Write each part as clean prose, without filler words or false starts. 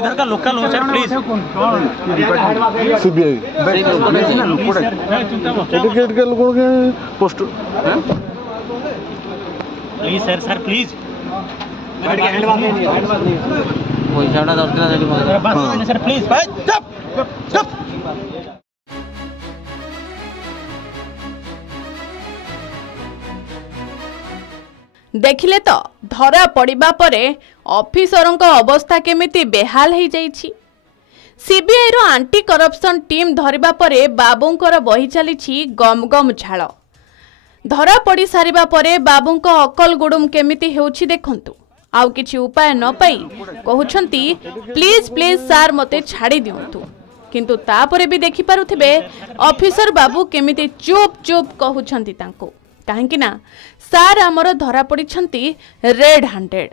इधर का लोकल हो सर प्लीज सीबीआई एडुकेट के लोगों के post please sir sir please पैसाटा दरकार सर प्लीज चुप चुप देखिले तो धरा पड़िबा परे ऑफिसरों का अवस्था केमिति बेहाल हो जाइछि। सीबीआई रो एंटी करप्शन टीम धरिबा परे बाबूंकर बही चली गम गम झाड़ धरा पड़ी सारिबा परे बाबूंको अकल गुडुम केमिति हेउछि देखंतु आउ किछि उपाय न पाई कहउछंती प्लीज प्लीज सार मते छाड़ी दियंतु किंतु तापरे भी देखि पारुथिबे ऑफिसर बाबू केमिति चुप चुप कहउछंती तांको काहेकि ना सार आमर धरा पड़िछंती रेड हैंडेड।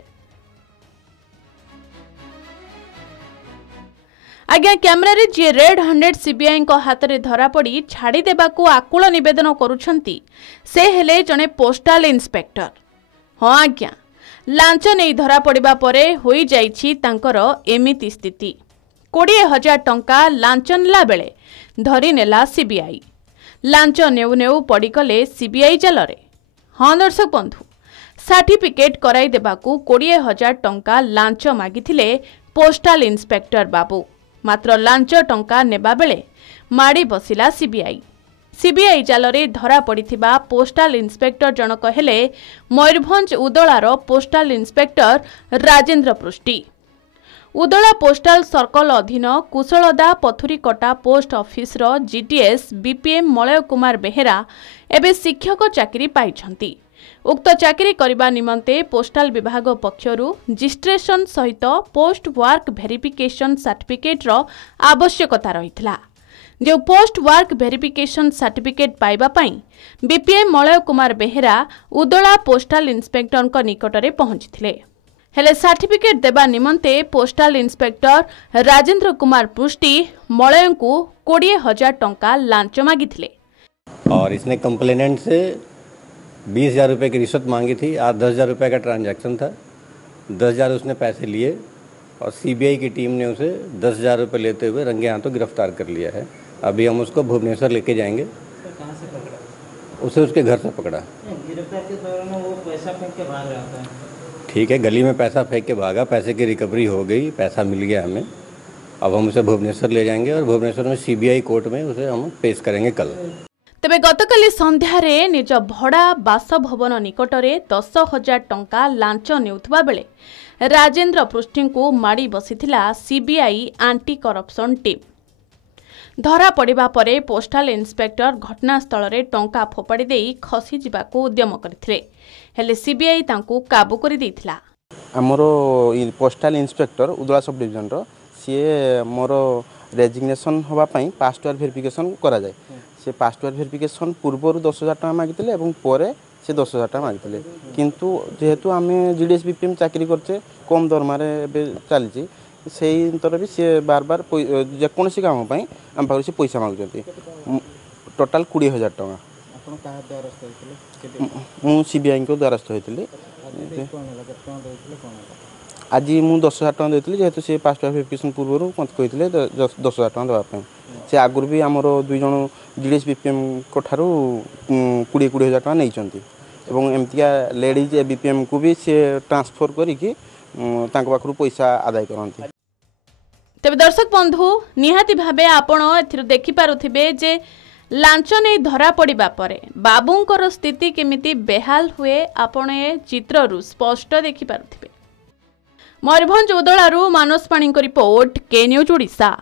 आज्ञा कैमरा रे जे रेड हैंडेड सीबीआई को हाथ रे धरा पड़ी छाड़ी देबाकू आकुल निवेदन करुछंती से हेले जने पोस्टल इंस्पेक्टर। हाँ आज्ञा लांच नहीं धरा पड़िबा परे होई जाइछि तांकर एमिति स्थिति 20,000 टंका लांच नेला बेले धरी नेला सीबीआई लांच नेउ नेउ पड़ीगले सीबीआई जालरे। हाँ दर्शक बंधु सर्टिफिकेट कराई देबाकू 20,000 टंका लांच मागिथिले पोस्टल इंस्पेक्टर बाबू मात्र लांच टंका नेबा बेले माड़ी बसिला सीबीआई। सीबीआई जालरे धरा पड़िथिबा पोस्टल इंस्पेक्टर जनक हेले मयूरभंज उदलार पोस्टल इंस्पेक्टर राजेंद्र पृष्टि। उदला पोस्टल सर्कल अधीन कुशलदा पथुरीकटा पोस्ट ऑफिस रो जीटीएस बीपीएम मलय कुमार बेहेरा एबे शिक्षक चाकरी पाइछंती। उक्त चाकरी करबा निमंते पोस्टल विभाग पक्षरु रजिस्ट्रेशन सहित पोस्ट वर्क वेरिफिकेशन सर्टिफिकेट रो आवश्यकता रहितला। जो पोस्ट वर्क वेरिफिकेशन सर्टिफिकेट पाइबा पई BPM Malay Kumar Behera Udala postal inspector को निकटरे पहुंचथिले हेले सर्टिफिकेट देबा निमंते पोस्टल इंस्पेक्टर राजेंद्र कुमार पृष्टि मलय को 20,000 टंका लांच मागिथिले और इसने कंप्लेनेंट से 20,000 रुपये की रिश्वत मांगी थी। आज 10,000 रुपये का ट्रांजैक्शन था। 10,000 उसने पैसे लिए और सीबीआई की टीम ने उसे 10,000 रुपये लेते हुए रंगे हाथों गिरफ्तार कर लिया है। अभी हम उसको भुवनेश्वर लेके जाएंगे। कहाँ से पकड़ा? उसे उसके घर से पकड़ा। गिरफ्तार के दौरान वो पैसा फेंक के भाग रहा था। ठीक है, गली में पैसा फेंक के भागा, पैसे की रिकवरी हो गई, पैसा मिल गया हमें। अब हम उसे भुवनेश्वर ले जाएंगे और भुवनेश्वर में सीबीआई कोर्ट में उसे हम पेश करेंगे कल। तेबे गतकाली संध्यारे निज भड़ा बासभवन निकटरे 10,000 टंका लांच नेउथबा बेले राजेंद्र पृष्टि को माड़ी बसिथिला सीबीआई एंटी करप्शन टीम। धरा पड़िबा परे पोस्टल इंस्पेक्टर घटनास्थल रे टंका फोपाड़ी देई खसी जिबाकू उद्यम करथिले हेले सीबीआई तांकू काबू करि दैथिला। हमरो पोस्टल इंस्पेक्टर उदला सब डिवीजन रो सीए मोरो रेजिग्नेशन होबा पई पासवर्ड वेरिफिकेशन करा जाय। से पासवर्ड वेरिफिकेशन पूर्व 10,000 टका मागिथिले एवं परे से 10,000 टका मागिथिले किंतु जेहेतु आमे जीडीएस बीपीएम चाकरी करछे कम दरमा रे बे चलछि सेही तर भी से बार बार जे कोनसी काम पई हम पाखु से पैसा मागुछथि टोटल 20,000 टका। आपण कहा द्वारस्थ होइथिले? मु सीबीआई को द्वारस्थ होइथिले। आज मु 10,000 टका देथिले जेहेतु से पासवर्ड वेरिफिकेशन पूर्व मत कहिथिले 10,000 टका देबा पई से आगुर भी हमरो दुई जण जीडीएस बीपीएम को ठारू 20,000 टका नै चंती एवं एमतिया लेडीज बीपीएम को भी से ट्रांसफर करी कि तांको पाखरु पैसा आदाय करंती। तेबे दर्शक बंधु निहाती भाबे आपण एथिर देखि पारुथिबे जे लांच नहीं धरा पड़िबा परे बाबूंकर स्थिति केमिति बेहाल हुए आपण ए चित्ररु स्पष्ट देखि पारुथिबे। मयूरभंज उदलारू मानस पाणी को रिपोर्ट के न्यूज ओडिशा।